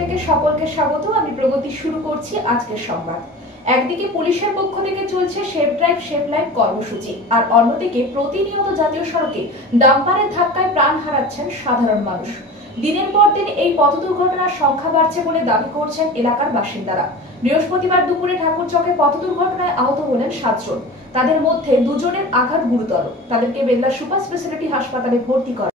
থেকে সকলকে স্বাগত। আমি প্রগতি শুরু করছি আজকের সংবাদ। একদিকে পুলিশের পক্ষ থেকে চলছে সেফ ড্রাইভ সেভ লাইফ কর্মসূচি, আর অন্যদিকে প্রতিনিয়ত জাতীয় সড়কে ডাম্পারের ধাক্কায় প্রাণ হারাচ্ছেন সাধারণ মানুষ। দিনের পর দিন এই পথ দুর্ঘটনার সংখ্যা বাড়ছে বলে দাবি করছেন এলাকার বাসিন্দারা। বৃহস্পতিবার দুপুরে ঠাকুরচকে পথ দুর্ঘটনায় আহত হলেন 7 জন। তাদের মধ্যে 2 জনের আঘাত গুরুতর। তাদেরকে বেল্লা সুপার স্পেশালিটি হাসপাতালে ভর্তি করা।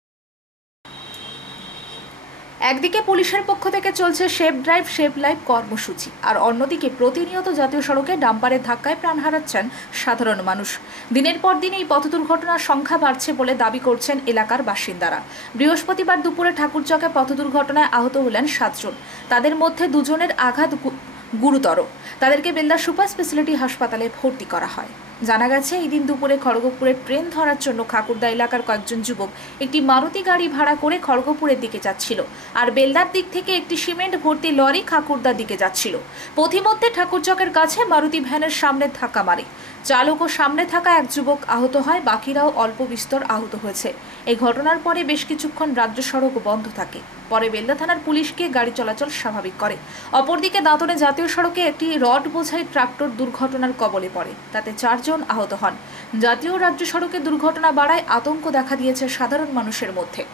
একদিকে পুলিশের পক্ষ থেকে চলছে সেফ ড্রাইভ সেভ লাইফ কর্মসূচি, আর অন্যদিকে প্রতিনিয়ত জাতীয় সড়কে ডাম্পারের ধাক্কায় প্রাণ হারাচ্ছেন সাধারণ মানুষ। দিনের পর দিন এই পথ দুর্ঘটনার সংখ্যা বাড়ছে বলে দাবি করছেন এলাকার বাসিন্দারা। বৃহস্পতিবার দুপুরে ঠাকুরচকে পথ দুর্ঘটনায় আহত হলেন 7 জন। তাদের মধ্যে 2 জনের আঘাত গুরুতর। তাদেরকে বেল্লা সুপার স্পেশালিটি হাসপাতালে ভর্তি করা হয়। জানা গেছে, এই দিন দুপুরে খড়গপুরে ট্রেন ধরার জন্য খাকুরদা এলাকার কয়েকজন যুবক একটি মারুতি গাড়ি ভাড়া করে খড়গপুরের দিকে যাচ্ছিল, আর বেলদার দিক থেকে একটি সিমেন্ট ভর্তি লরি খাকুরদার দিকে যাচ্ছিল। পথিমধ্যে ঠাকুরচকের কাছে মারুতি ভ্যানের সামনে ধাক্কা মারে। চালক ও সামনে থাকা এক যুবক আহত হয়, বাকিরাও অল্প বিস্তর আহত হয়েছে। এই ঘটনার পরে বেশ কিছুক্ষণ রাজ্য সড়ক বন্ধ থাকে। পরে বেলদা থানার পুলিশ গিয়ে গাড়ি চলাচল স্বাভাবিক করে। অপরদিকে দাঁতনে জাতীয় সড়কে একটি রড বোঝাই ট্রাক্টর দুর্ঘটনার কবলে পড়ে, তাতে 4 জন আহত হন। জাতীয় রাজ্য সড়কে দুর্ঘটনা বাড়ায় আতঙ্ক দেখা দিয়েছে সাধারণ মানুষের মধ্যে।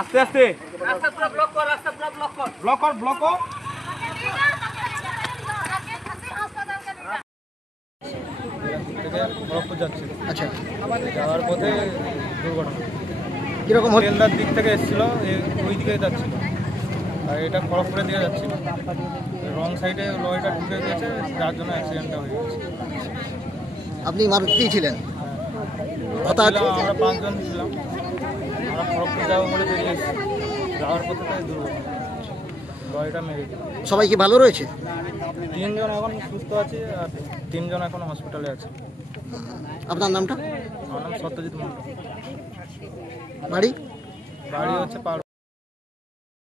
আস্তে আস্তে রাস্তা পুরো ব্লক কর, রাস্তা পুরো ব্লক কর, ব্লক কর, ব্লক কর। খড়গপুর যাচ্ছিল। আচ্ছা, যাওয়ার পথে দুর্ঘটনা। কিরকম হল? বেলদার দিক থেকে এসেছিল, ওই দিকে যাচ্ছিল, আর এটা খড়গপুরের দিকে যাচ্ছিল। রং সাইডে লরিটা ঢুকে গেছে, যার জন্য অ্যাক্সিডেন্টটা হয়ে গেছে। আপনি মারুতি ছিলেন? আমরা 5 জন ছিলাম। আমরা খড়গপুর যাবো বলে বেরিয়ে এসেছি, যাওয়ার পথে দুর্ঘটনা, লরিটা মেরে দিল। সবাই কি ভালো রয়েছে? 3 জন এখন সুস্থ আছে, আর 3 জন এখন হসপিটালে আছে। আপনার নামটা? আমার নাম সত্যজিৎ মন্ডল। বাড়ি? বাড়ি হচ্ছে পার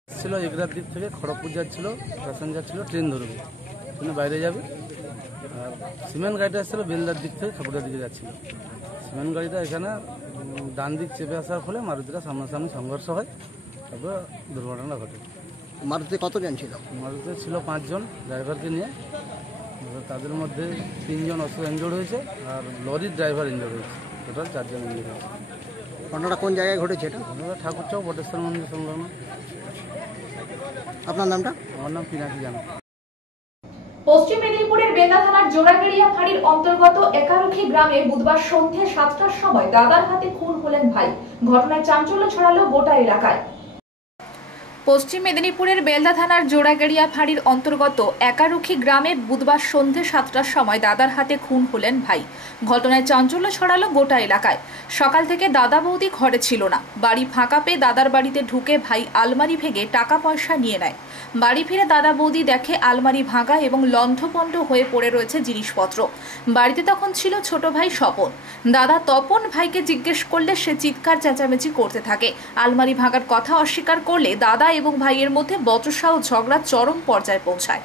ছিল এগরার দিক থেকে খড়গপুর যাচ্ছিল, প্যাসেঞ্জার ছিল, ট্রেন ধরবে, ট্রেনে বাইরে যাবে। আর সিমেন্ট গাড়িটা এসেছিলো বেলদার দিক থেকে ঠাকুরের দিকে যাচ্ছিল। সিমেন্ট গাড়িটা এখানে ডান দিক চেপে আসার ফলে মারুতিটা সামনাসামনি সংঘর্ষ হয়, তারপর দুর্ঘটনা ঘটে। মারুতিতে কতজন ছিল? মারুতিতে ছিল 5 জন ড্রাইভারকে নিয়ে। তাদের মধ্যে 3 জন ইনজোর্ড হয়েছে, আর লরির ড্রাইভার ইনজোর্ড হয়েছে। টোটাল 4 জন ইনজোর্ড হয়েছে। ঘটনাটা কোন জায়গায় ঘটেছে? এটা ঠাকুরচক বটেশ্বর মন্দির সংলগ্ন। আপনার নামটা? আমার নাম পিনাকি জানা। পশ্চিম মেদিনীপুরের বেলদা থানার জোড়াগেড়িয়া ফাঁড়ির অন্তর্গত একারুখি গ্রামে বুধবার সন্ধ্যে 7টার সময় দাদার হাতে খুন হলেন ভাই। ঘটনায় চাঞ্চল্য ছড়ালো গোটা এলাকায়। পশ্চিম মেদিনীপুরের বেলদা থানার জোড়াগেড়িয়া ফাঁড়ির অন্তর্গত একারুখি গ্রামে বুধবার সন্ধ্যে 7টার সময় দাদার হাতে খুন হলেন ভাই। ঘটনায় চাঞ্চল্য ছড়ালো গোটা এলাকায়। সকাল থেকে দাদা বৌদি ঘরে ছিল না। বাড়ি ফাঁকা পেয়ে দাদার বাড়িতে ঢুকে ভাই আলমারি ভেঙে টাকা পয়সা নিয়ে নেয়। বাড়ি ফিরে দাদা বৌদি দেখে আলমারি ভাঙা এবং লণ্ঠপণ্ড হয়ে পড়ে রয়েছে জিনিসপত্র। বাড়িতে তখন ছিল ছোট ভাই স্বপন। দাদা তপন ভাইকে জিজ্ঞেস করলে সে চিৎকার চেঁচামেচি করতে থাকে। আলমারি ভাঙার কথা অস্বীকার করলে দাদা এবং ভাইয়ের মধ্যে বচসা ও ঝগড়া চরম পর্যায়ে পৌঁছায়।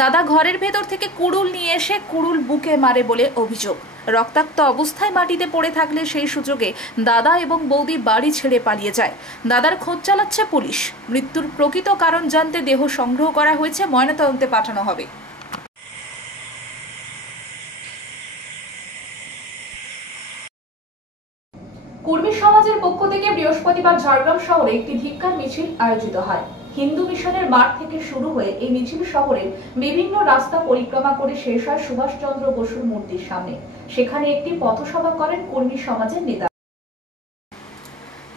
দাদা ঘরের ভেতর থেকে কুড়ুল নিয়ে এসে কুড়ুল বুকে মারে বলে অভিযোগ। রক্তাক্ত অবস্থায় মাটিতে পড়ে থাকলে সেই সুযোগে দাদা এবং বৌদি বাড়ি ছেড়ে পালিয়ে যায়। দাদার খোঁজ চালাচ্ছে পুলিশ। মৃত্যুর প্রকৃত কারণ জানতে দেহ সংগ্রহ করা হয়েছে, ময়নাতদন্তে পাঠানো হবে। কুর্মী সমাজের থেকে বৃহস্পতিবার ঝাড়গ্রাম শহরে একটি ধিক্কার মিছিল আয়োজিত হয়। হিন্দু মিশনের মাঠ থেকে শুরু হয়ে এই মিছিল শহরের বিভিন্ন রাস্তা পরিক্রমা করে শেষ হয় সুভাষচন্দ্র বসুর মূর্তির সামনে। সেখানে একটি পথসভা করেন কর্মী সমাজের নেতা।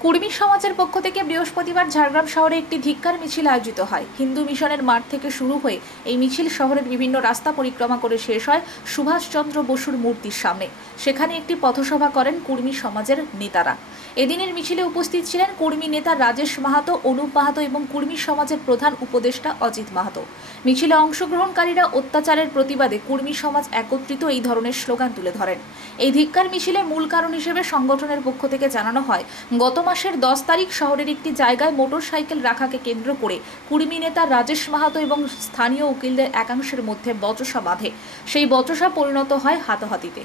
কুর্মী সমাজের পক্ষ থেকে বৃহস্পতিবার ঝাড়গ্রাম শহরে একটি ধিক্কার মিছিল আয়োজিত হয়। হিন্দু মিশনের মাঠ থেকে শুরু হয়ে এই মিছিল শহরের বিভিন্ন রাস্তা পরিক্রমা করে শেষ হয় সুভাষচন্দ্র বসুর মূর্তির সামনে। সেখানে একটি পথসভা করেন কুর্মী সমাজের নেতারা। এদিনের মিছিলে উপস্থিত ছিলেন কর্মী নেতা রাজেশ মাহাতো, অনুপ মাহাতো এবং কুর্মী সমাজের প্রধান উপদেষ্টা অজিত মাহাতো। মিছিলে অংশগ্রহণকারীরা অত্যাচারের প্রতিবাদে কুর্মী সমাজ একত্রিত এই ধরনের স্লোগান তুলে ধরেন। এই ধিক্কার মিছিলে মূল কারণ হিসেবে সংগঠনের পক্ষ থেকে জানানো হয়, গত মাসের 10 তারিখ শহরের একটি জায়গায় মোটরসাইকেল রাখাকে কেন্দ্র করে কুর্মী নেতা রাজেশ মাহাতো এবং স্থানীয় উকিলদের একাংশের মধ্যে বচসা বাঁধে। সেই বচসা পরিণত হয় হাতাহাতিতে।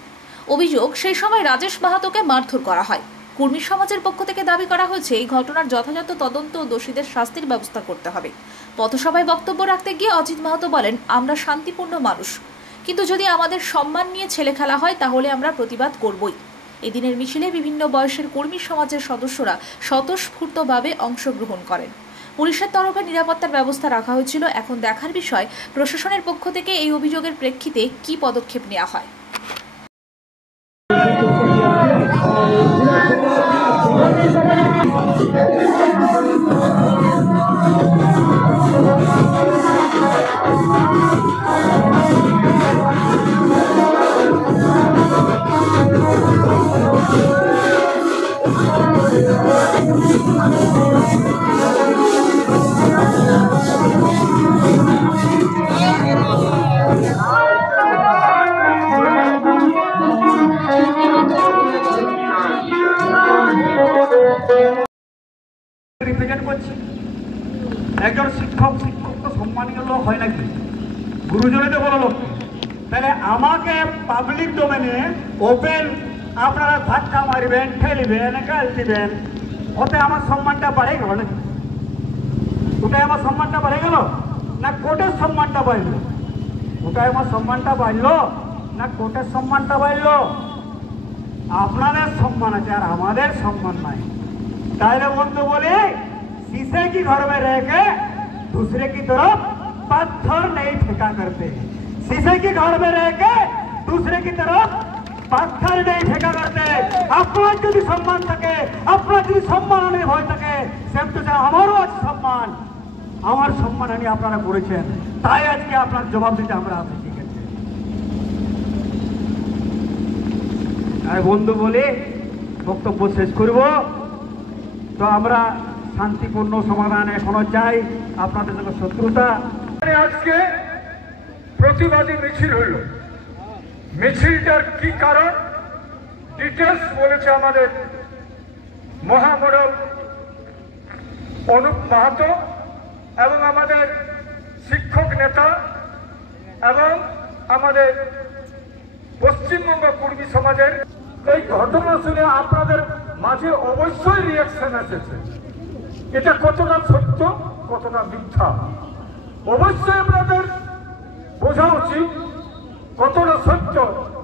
অভিযোগ, সেই সময় রাজেশ মাহাতোকে মারধর করা হয়। কর্মী সমাজের পক্ষ থেকে দাবি করা হয়েছে, এই ঘটনার যথাযথ তদন্ত ও দোষীদের শাস্তির ব্যবস্থা করতে হবে। পথসভায় বক্তব্য রাখতে গিয়ে অজিত মাহাতো বলেন, আমরা শান্তিপূর্ণ মানুষ, কিন্তু যদি আমাদের সম্মান নিয়ে ছেলে খেলা হয় তাহলে আমরা প্রতিবাদ করবই। এদিনের মিছিলে বিভিন্ন বয়সের কর্মী সমাজের সদস্যরা স্বতঃস্ফূর্তভাবে অংশগ্রহণ করেন। পুলিশের তরফে নিরাপত্তার ব্যবস্থা রাখা হয়েছিল। এখন দেখার বিষয় প্রশাসনের পক্ষ থেকে এই অভিযোগের প্রেক্ষিতে কী পদক্ষেপ নেওয়া হয়। রিপ্রেজেন্ট করছি একজন শিক্ষক তো সম্মানীয় লোক হয় নাকি, গুরুজনেতে বড় লোক। তাহলে আমাকে পাবলিক ডোমেনে ওপেন আপনারা ধাক্কা মারবেন, ঠেলবেন, গাল দিবেন, ওতে আমার সম্মানটা বাড়ে গেল নাকি? ওটাই আমার সম্মানটা বাড়ে গেল না কোর্টের সম্মানটা বাড়লো? ওটাই আমার সম্মানটা বাড়লো না কোর্টের সম্মানটা বাড়লো? আপনাদের সম্মান আছে আর আমাদের সম্মান নাই। তাহলে বন্ধু बोले शीशे की घर में रह के दूसरे की तरफ पत्थर नहीं फेंका करते। शीशे की घर में रह के दूसरे की तरफ पत्थर नहीं फेंका करते। আপনার যদি সম্মান থাকে, আপনার যদি সম্মানহানি হয়ে থাকে, সেম তো আমারও আছে সম্মান। আমার সম্মানহানি আপনারা করেছেন, তাই আজকে আপনার জবাব দিতে আমরা আছি। ঠিক আছে, আর বন্ধু বলে বক্তব্য শেষ করব। তো আমরা শান্তিপূর্ণ সমাধান এখনো চাই, আপনাদের সঙ্গে শত্রুতা। আজকে প্রতিবাদী মিছিল হইল। মিছিলটার কি কারণ ডিটেলস বলেছে আমাদের মহামডল অনুপ মাহাতো এবং আমাদের শিক্ষক নেতা এবং আমাদের পশ্চিমবঙ্গ কর্মী সমাজের। এই ঘটনা শুনে আপনাদের মাঝে অবশ্যই রিয়াকশন এসেছে। এটা কতটা সত্য কতটা মিথ্যা অবশ্যই আপনাদের বোঝা উচিত। কতটা সত্য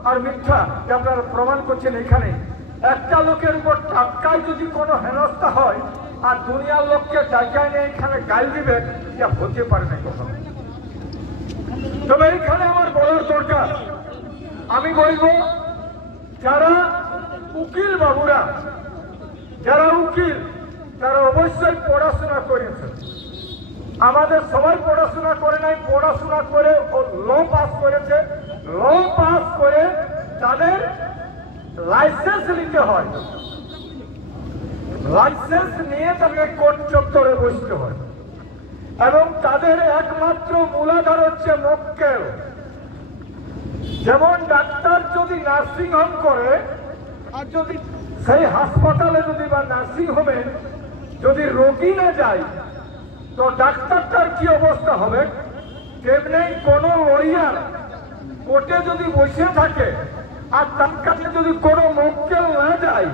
আর মিথ্যা আপনারা প্রমাণ করছেন। এখানে একটা লোকের উপর টাটকায় যদি কোনো হেনস্থা হয় আর দুনিয়ার লোককে ডাকায় নিয়ে এখানে গাল দিবে, এটা হতে পারে না কখনো। তবে এখানে আমার বলার দরকার, আমি বলবো যারা উকিল বাবুরা, যারা উকিল তারা অবশ্যই পড়াশোনা করেছে। আমাদের সবাই পড়াশোনা করে নাই, পড়াশোনা করে ল পাস করেছে। ল পাস করে তাদের লাইসেন্স নিতে হয়, লাইসেন্স নিয়ে তাদের কোর্ট চত্বরে বসতে হয় এবং তাদের একমাত্র মূলাধার হচ্ছে মক্কেল। যেমন ডাক্তার যদি নার্সিং হোম করে আর যদি সেই হাসপাতালে যদি বা নার্সিং হোমে যদি রোগী না যায় তো ডাক্তারটার কি অবস্থা হবে, তেমনি কোনো লয়ার কোর্টে যদি বসে থাকে আর তার কাছে যদি কোনো মক্কেল না যায়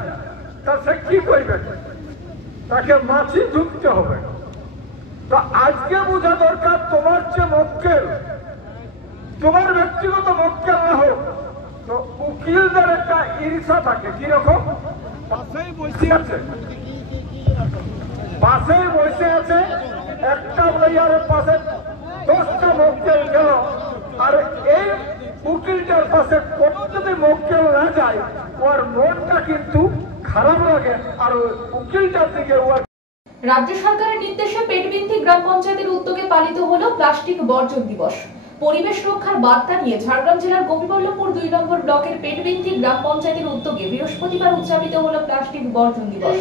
তা সে কি করবে? তাকে মাছি ঢুকতে হবে। তো আজকে বোঝা দরকার তোমার যে মক্কেল, তোমার ব্যক্তিগত মক্কেল না হোক, তো উকিলদের একটা ঈর্ষা থাকে। কিরকম? পাশেই বসে আছে পাশে বসে আছে, একটা প্লেয়ারের পাশে 10টা মক্কেল গেল, আর এই উকিলটার পাশে কোনো যদি মক্কেল না যায় ওর মনটা কিন্তু খারাপ লাগে, আর উকিলটার দিকে ওর। রাজ্য সরকারের নির্দেশে পেটবিন্তি গ্রাম পঞ্চায়েতের উদ্যোগে পালিত হলো প্লাস্টিক বর্জন দিবস। পরিবেশ রক্ষার বার্তা নিয়ে ঝাড়গ্রাম জেলার গোপীবল্লভপুর 2 নম্বর ব্লকের পেটবিন্তি গ্রাম পঞ্চায়েতের উদ্যোগে বৃহস্পতিবার উদযাপিত হলো প্লাস্টিক বর্জন দিবস।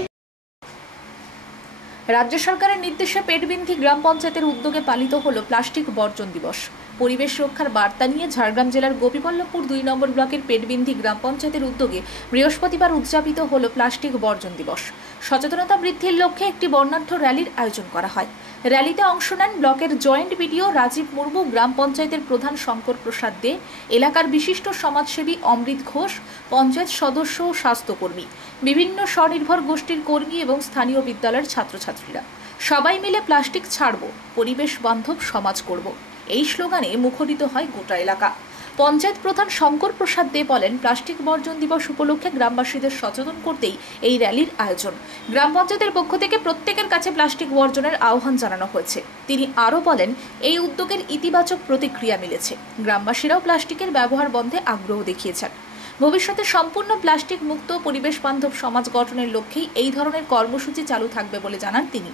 রাজ্য সরকারের নির্দেশে পেটবিন্তি গ্রাম পঞ্চায়েতের উদ্যোগে পালিত হলো প্লাস্টিক বর্জন দিবস। পরিবেশ রক্ষার বার্তা নিয়ে ঝাড়গ্রাম জেলার গোপীবল্লভপুর 2 নম্বর ব্লকের পেটবিন্তি গ্রাম পঞ্চায়েতের উদ্যোগে বৃহস্পতিবার উদযাপিত হলো প্লাস্টিক বর্জন দিবস। সচেতনতা বৃদ্ধির লক্ষ্যে একটি বর্ণাঢ্য র্যালির আয়োজন করা হয়। র্যালিতে অংশ নেন ব্লকের জয়েন্ট বিডিও রাজীব মুর্মু, গ্রাম পঞ্চায়েতের প্রধান শঙ্কর প্রসাদ দে, এলাকার বিশিষ্ট সমাজসেবী অমৃত ঘোষ, পঞ্চায়েত সদস্য ও স্বাস্থ্যকর্মী, বিভিন্ন স্বনির্ভর গোষ্ঠীর কর্মী এবং স্থানীয় বিদ্যালয়ের ছাত্রছাত্রীরা। সবাই মিলে প্লাস্টিক ছাড়বো, পরিবেশ বান্ধব সমাজ করব, এই স্লোগানে মুখরিত হয় গোটা এলাকা। পঞ্চায়েত প্রধান শঙ্কর প্রসাদ দে বলেন, প্লাস্টিক বর্জন দিবস উপলক্ষে গ্রামবাসীদের সচেতন করতেই এই র্যালির আয়োজন। গ্রাম পঞ্চায়েতের পক্ষ থেকে প্রত্যেকের কাছে প্লাস্টিক বর্জনের আহ্বান জানানো হয়েছে। তিনি আরও বলেন, এই উদ্যোগের ইতিবাচক প্রতিক্রিয়া মিলেছে। গ্রামবাসীরাও প্লাস্টিকের ব্যবহার বন্ধে আগ্রহ দেখিয়েছেন। ভবিষ্যতে সম্পূর্ণ প্লাস্টিক মুক্ত পরিবেশ বান্ধব সমাজ গঠনের লক্ষ্যেই এই ধরনের কর্মসূচি চালু থাকবে বলে জানান তিনি।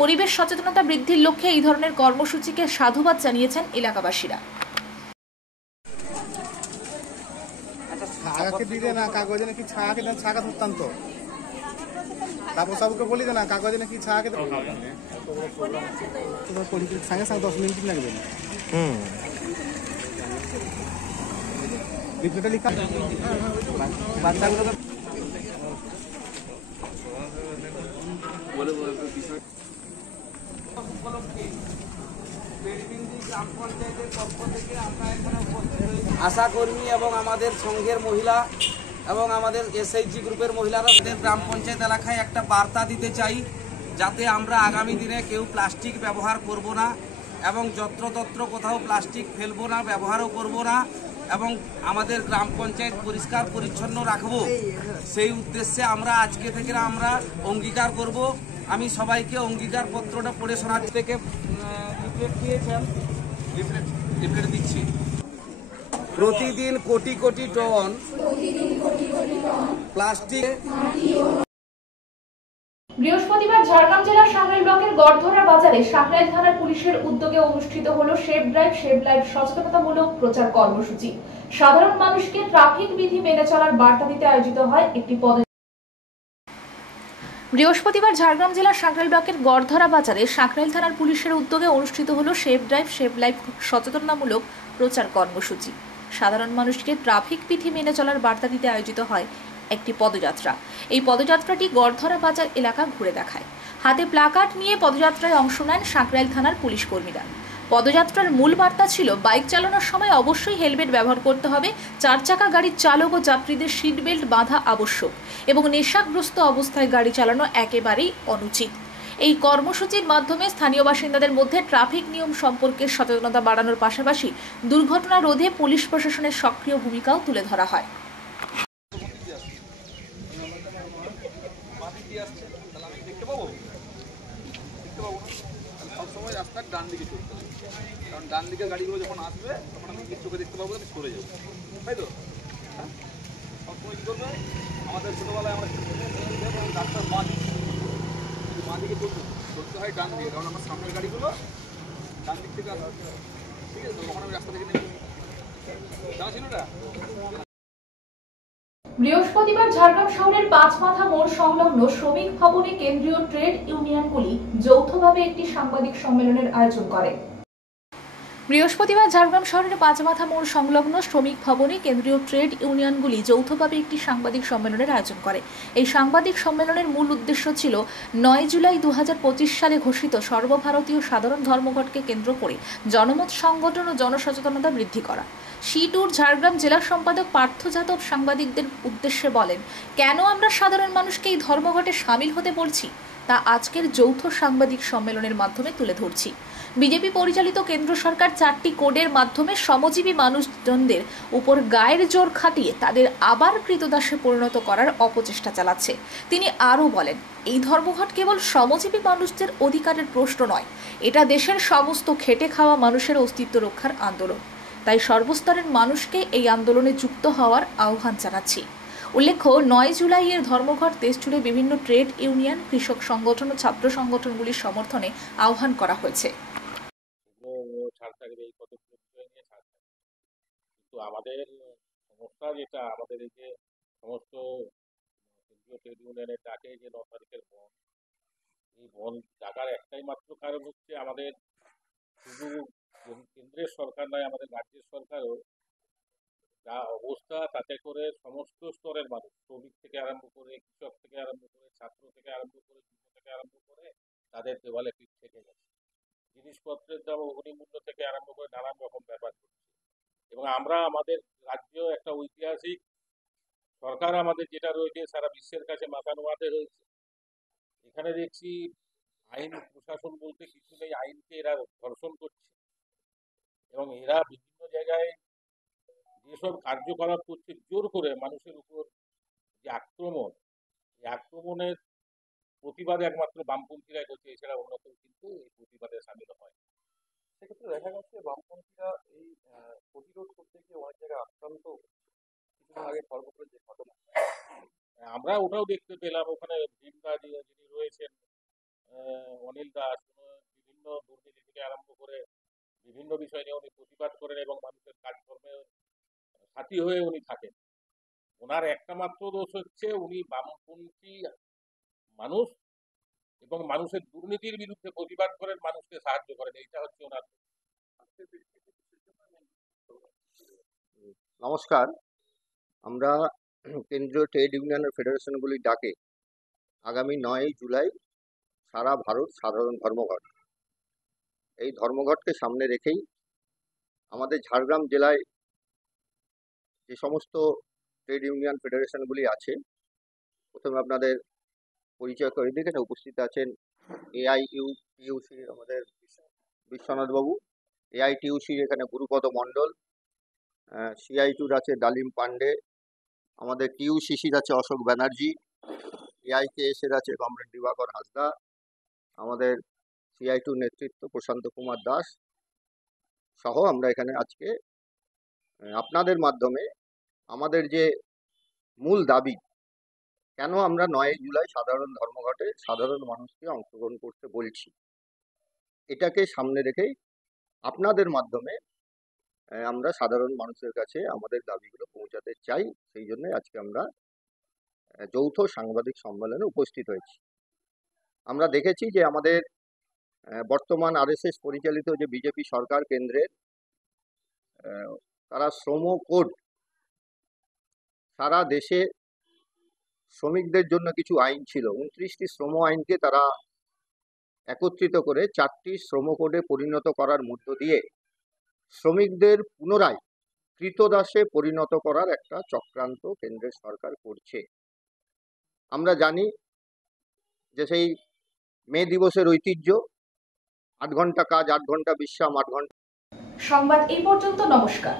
পরিবেশ সচেতনতা বৃদ্ধির লক্ষ্যে এই ধরনের কর্মসূচিকে সাধুবাদ জানিয়েছেন এলাকাবাসীরা। ছাগাকে দিলে না কাগজে নাকি ছাগাকে দেন, ছাগা ধরতাম তো তারপর সবকে বলি না কাগজে নাকি ছাগাকে সঙ্গে সঙ্গে 10 মিনিট লাগবে। লিফলেটে লিখা বাচ্চাগুলো আশা কর্মী এবং আমাদের সংঘের মহিলা এবং আমাদের এসএইচজি গ্রুপের মহিলারা গ্রাম পঞ্চায়েত এলাকায় একটা বার্তা দিতে চাই, যাতে আমরা আগামী দিনে কেউ প্লাস্টিক ব্যবহার করব না এবং যত্রতত্র কোথাও প্লাস্টিক ফেলবো না, ব্যবহারও করব না এবং আমাদের গ্রাম পঞ্চায়েত পরিষ্কার পরিচ্ছন্ন রাখব। সেই উদ্দেশ্যে আমরা আজকে থেকে আমরা অঙ্গীকার করব। আমি সবাইকে অঙ্গীকার পত্রটা পড়ে শোনার থেকে লিফলেট দিয়েছেন, লিফলেট দিচ্ছি। প্রতিদিন কোটি কোটি টন প্লাস্টিক। বৃহস্পতিবার ঝাড়গ্রাম জেলার সাংরাইল ব্লকের গড়ধরা বাজারে সাংরাইল থানার পুলিশের উদ্যোগে অনুষ্ঠিত হলো সেভ ড্রাইভ সেভ লাইফ সচেতনতামূলক প্রচার কর্মসূচি। সাধারণ মানুষকে ট্রাফিক বিধি মেনে চলার বার্তা দিতে আয়োজিত হয় একটি বৃহস্পতিবার ঝাড়গ্রাম জেলার সাংরাইল ব্লকের গড়ধরা বাজারে সাংরাইল থানার পুলিশের উদ্যোগে অনুষ্ঠিত হলো সেভ ড্রাইভ সেভ লাইফ সচেতনতামূলক প্রচার কর্মসূচি। সাধারণ মানুষকে ট্রাফিক বিধি মেনে চলার বার্তা দিতে আয়োজিত হয় একটি পদযাত্রা। এই পদযাত্রাটি গড়ধরা বাজার এলাকা ঘুরে দেখায়। হাতে প্লাকার্ড নিয়ে পদযাত্রায় অংশ নেন সাংরাইল থানার পুলিশ কর্মীরা। পদযাত্রার মূল বার্তা ছিল, বাইক চালানোর সময় অবশ্যই হেলমেট ব্যবহার করতে হবে, 4 চাকা গাড়ির চালক ও যাত্রীদের সিট বেল্ট বাঁধা আবশ্যক এবং নেশাগ্রস্ত অবস্থায় গাড়ি চালানো একেবারেই অনুচিত। এই কর্মসূচির মাধ্যমে স্থানীয় বাসিন্দাদের মধ্যে ট্রাফিক নিয়ম সম্পর্কে সচেতনতা বাড়ানোর পাশাপাশি দুর্ঘটনা রোধে পুলিশ প্রশাসনের সক্রিয় ভূমিকাও তুলে ধরা হয়। সবসময় রাস্তার ডান দিকে চলতে হবে, কারণ ডান দিকের গাড়িগুলো যখন আসবে তখন আমি চোখে দেখতে পাবো, আমি সরে যাবো, তাই তো? হ্যাঁ, সবসময় কী করবে, আমাদের ছোটোবেলায় আমরা ডাক্তার বাঁ দিকে চলতে হয় ডান দিকে, কারণ আমার সামনের গাড়িগুলো ডান দিক থেকে আসবে, ঠিক আছে? তো তখন আমি রাস্তা থেকে নেমে জানা ছিল না। বৃহস্পতিবার ঝাড়গ্রাম শহরের 5 মাথা মোড় সংলগ্ন শ্রমিক ভবনে কেন্দ্রীয় ট্রেড ইউনিয়নগুলি যৌথভাবে একটি সাংবাদিক সম্মেলনের আয়োজন করে। বৃহস্পতিবার ঝাড়গ্রাম শহরের 5 মাথা মোড় সংলগ্ন শ্রমিক ভবনে কেন্দ্রীয় ট্রেড ইউনিয়নগুলি যৌথভাবে একটি সাংবাদিক সম্মেলনের আয়োজন করে। এই সাংবাদিক সম্মেলনের মূল উদ্দেশ্য ছিল 9 জুলাই 2025 সালে ঘোষিত সর্বভারতীয় সাধারণ ধর্মঘটকে কেন্দ্র করে জনমত সংগঠন ও জনসচেতনতা বৃদ্ধি করা। সিটুর ঝাড়গ্রাম জেলা সম্পাদক পার্থ যাদব সাংবাদিকদের উদ্দেশ্যে বলেন, কেন আমরা সাধারণ মানুষকে এই ধর্মঘটে সামিল হতে বলছি তা আজকের যৌথ সাংবাদিক সম্মেলনের মাধ্যমে তুলে ধরছি। বিজেপি পরিচালিত কেন্দ্র সরকার 4টি কোডের মাধ্যমে শ্রমজীবী মানুষজনদের উপর গায়ের জোর খাটিয়ে তাদের আবার কৃতদাসে পরিণত করার অপচেষ্টা চালাচ্ছে। তিনি আরও বলেন, এই ধর্মঘট কেবল শ্রমজীবী মানুষদের অধিকারের প্রশ্ন নয়, এটা দেশের সমস্ত খেটে খাওয়া মানুষের অস্তিত্ব রক্ষার আন্দোলন। তাই সর্বস্তরের মানুষকে এই আন্দোলনে যুক্ত হওয়ার আহ্বান জানাচ্ছি। উল্লেখ্য, 9 জুলাইয়ের ধর্মঘট দেশজুড়ে বিভিন্ন ট্রেড ইউনিয়ন, কৃষক সংগঠন ও ছাত্র সংগঠনগুলির সমর্থনে আহ্বান করা হয়েছে। কিন্তু আমাদের সমস্যা যেটা, আমাদের এই যে সমস্ত কেন্দ্রীয় ট্রেড ইউনিয়নের ডাকে যে 9 তারিখের বন্ধ, এই বন্ধ ডাকার একটাই মাত্র কারণ হচ্ছে আমাদের শুধু কেন্দ্রের সরকার নয়, আমাদের রাজ্যের সরকারও যা অবস্থা, তাতে করে সমস্ত স্তরের মানুষ, শ্রমিক থেকে আরম্ভ করে, কৃষক থেকে আরম্ভ করে, ছাত্র থেকে আরম্ভ করে, যুব থেকে আরম্ভ করে, তাদের দেওয়ালে পিঠ থেকে গেছে। জিনিসপত্রের দাম অগ্নিমূল্য থেকে আরম্ভ করে নানান রকম ব্যাপার ঘটছে। এবং আমরা আমাদের রাজ্যেও একটা ঐতিহাসিক সরকার আমাদের যেটা রয়েছে, সারা বিশ্বের কাছে মাথা নোয়াতে রয়েছে। এখানে দেখছি আইন প্রশাসন বলতে কিছু নেই, আইনকে এরা ধর্ষণ করছে এবং এরা বিভিন্ন জায়গায় যেসব কার্যকলাপ করছে জোর করে মানুষের উপর যে আক্রমণ, এই আক্রমণের প্রতিবাদ একমাত্র বামপন্থীরাই করছে, এছাড়া অন্য কেউ কিন্তু এই প্রতিবাদে সামিল হয়। সেক্ষেত্রে দেখা যাচ্ছে বামপন্থীরা এই প্রতিরোধ করতে গিয়ে অনেক জায়গায় আক্রান্ত। কিছুদিন আগে সর্বত্র যে ঘটনা, আমরা ওটাও দেখতে পেলাম, ওখানে ভীমদা যিনি রয়েছেন, অনিল দাস, বিভিন্ন দুর্নীতি থেকে আরম্ভ করে বিভিন্ন বিষয় নিয়ে উনি প্রতিবাদ করেন এবং মানুষের কাজকর্মে সাথী হয়ে উনি থাকেন। ওনার একটা মাত্র দোষ হচ্ছে উনি বামপন্থী মানুষ এবং মানুষের দুর্নীতির বিরুদ্ধে প্রতিবাদ করেন, মানুষকে সাহায্য করেন, এইটা হচ্ছে ওনার। নমস্কার। আমরা কেন্দ্রীয় ট্রেড ইউনিয়নের ফেডারেশনগুলির ডাকে আগামী 9 জুলাই সারা ভারত সাধারণ ধর্মঘট, এই ধর্মঘটকে সামনে রেখেই আমাদের ঝাড়গ্রাম জেলায় যে সমস্ত ট্রেড ইউনিয়ন ফেডারেশনগুলি আছে, প্রথমে আপনাদের পরিচয় করে দিই। এখানে উপস্থিত আছেন এআইটিউসির আমাদের বিশ্বনাথবাবু, এআইটিউসির এখানে গুরুপদ মণ্ডল, সিআই2 আছে ডালিম পান্ডে, আমাদের টিউসিসির আছে অশোক ব্যানার্জি, এআইকেএস এর আছে কমরেড দিবাকর হাসদা, আমাদের সিআই2 নেতৃত্ব প্রশান্ত কুমার দাস সহ আমরা এখানে আজকে আপনাদের মাধ্যমে আমাদের যে মূল দাবি, কেন আমরা 9 জুলাই সাধারণ ধর্মঘটে সাধারণ মানুষকে অংশগ্রহণ করতে বলছি, এটাকে সামনে রেখেই আপনাদের মাধ্যমে আমরা সাধারণ মানুষের কাছে আমাদের দাবিগুলো পৌঁছাতে চাই। সেই জন্য আজকে আমরা যৌথ সাংবাদিক সম্মেলনে উপস্থিত হয়েছি। আমরা দেখেছি যে আমাদের বর্তমান আরএসএস পরিচালিত যে বিজেপি সরকার কেন্দ্রের, তারা শ্রম কোড, সারা দেশে শ্রমিকদের জন্য কিছু আইন ছিল, 29টি শ্রম আইনকে তারা একত্রিত করে 4টি শ্রম কোডে পরিণত করার মধ্য দিয়ে শ্রমিকদের পুনরায় কৃতদাসে পরিণত করার একটা চক্রান্ত কেন্দ্রের সরকার করছে। আমরা জানি যে সেই মে দিবসের ঐতিহ্য 8 ঘন্টা কাজ, 8 ঘন্টা বিশ্রাম, 8 ঘন্টা। সংবাদ এই পর্যন্ত। নমস্কার।